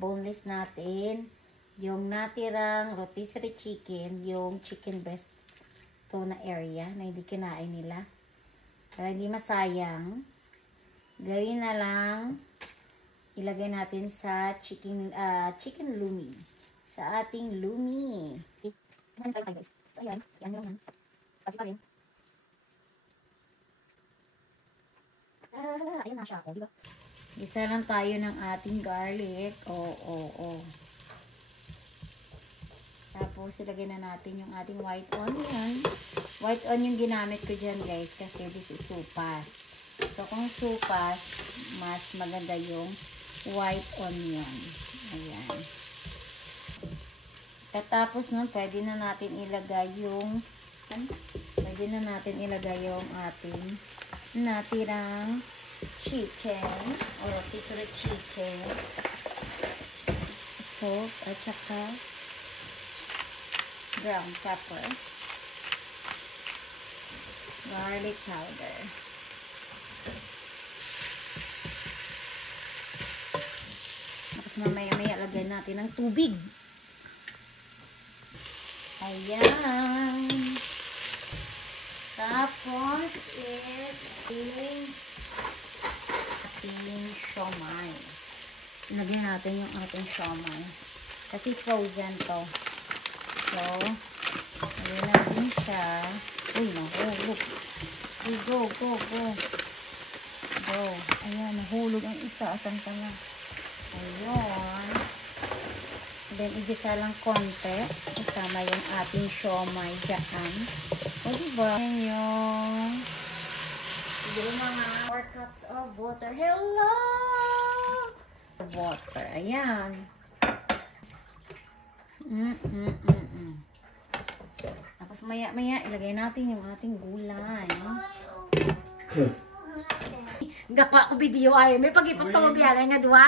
Boneless natin. Yung natirang rotisserie chicken, yung chicken breast to na area na hindi kinain nila. Para hindi masayang, gawin na lang, ilagay natin sa chicken lumi. Sa ating lumi. So, ayan. Yan yung yan. Kasi pa rin. Ayan na siya ako, diba? Isa lang tayo ng ating garlic. Oo. Tapos, ilagay na natin yung ating white onion. White onion ginamit ko dyan, guys, kasi this is supas. So, kung supas, mas maganda yung white onion. Ayan. Katapos nun, pwede na natin ilagay yung ating natirang chicken or rotisserie chicken. Salt at saka brown pepper, garlic powder. Tapos mamaya-maya lagyan natin ng tubig. Ayan. Tapos is ating siomai. Lagyan natin yung ating siomai. Kasi frozen to. So, lagyan natin siya. Uy, nahulog. Uy, go. Go. Ayan, nahulog ang isa. Asan ka na? Ayun. Then, igisa lang konti. Kasama yung ating siomai dyan. O, diba? Ayan yung mga 4 cups of water. Hello! Water. Ayan. Tapos maya-maya, ilagay natin yung ating gulay. Gakwa ko video ay. May pag-ipos ka mabiyalan nga duwa?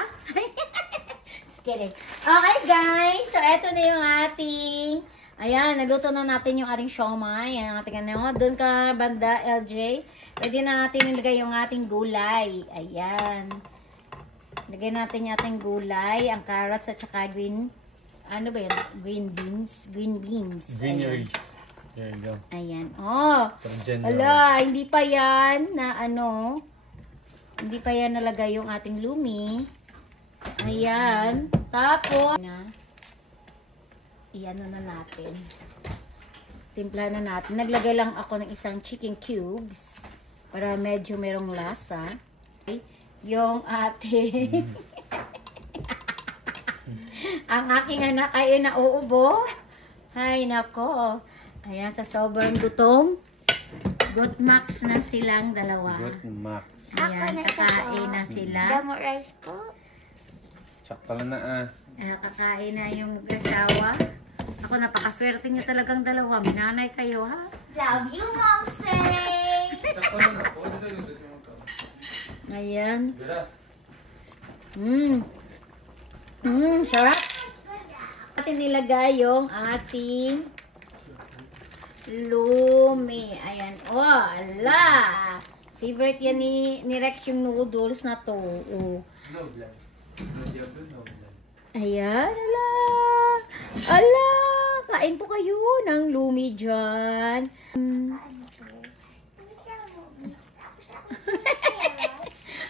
Just kidding. Okay guys, so eto na yung ating, ayan, nagluto na natin yung ating siomai. Ayan, ating ano, doon ka banda, LJ. Pwede na natin ilagay yung ating gulay. Ayan. Lagay natin yung ating gulay, ang carrots at saka green, ano ba yan? Green beans. Green herbs. There you go. Ayan. Oh. Ala, hindi pa yan na ano, hindi pa yan nalagay yung ating lumi. Ayan. Tapos, iano na natin. Timpla na natin. Naglagay lang ako ng isang chicken cubes para medyo merong lasa. Okay. Yung ating ang aking anak ay nauubo. Ay, nako. Ayan, sa sobrang gutom. Good max na silang dalawa. Good max. Ayan, kakain na sila. Damo rice po. Sakto na Kakain na yung asawa. Ako, napakaswerte nyo talagang dalawa. Minanay kayo, ha? Love you, Mose! Ayan. Sarap. Atin nilagay yung ating lumi. Ayan. Oh, ala. Favorite yan ni Rex yung noodles na to. Oh. Ayan, ala. Ala. Kain po kayo ng lumi dyan.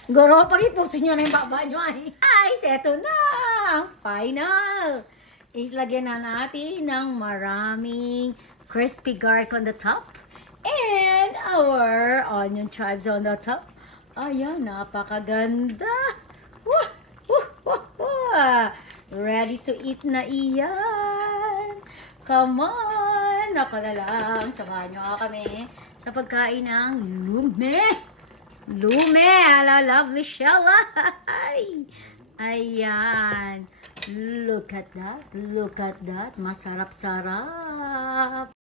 Goro, pag-ipusin nyo na yung baba nyo ay. Guys, eto na. Final. Islagyan na natin ng maraming crispy garlic on the top. And our onion chives on the top. Ayan, napakaganda. Wah, wah, wah, wah. Ready to eat na iyan. Come on. Ako na lang. Samahan nyo kami sa pagkain ng lumi. Lumi, ala lovely shell. Ayan. Look at that. Look at that. Masarap-sarap.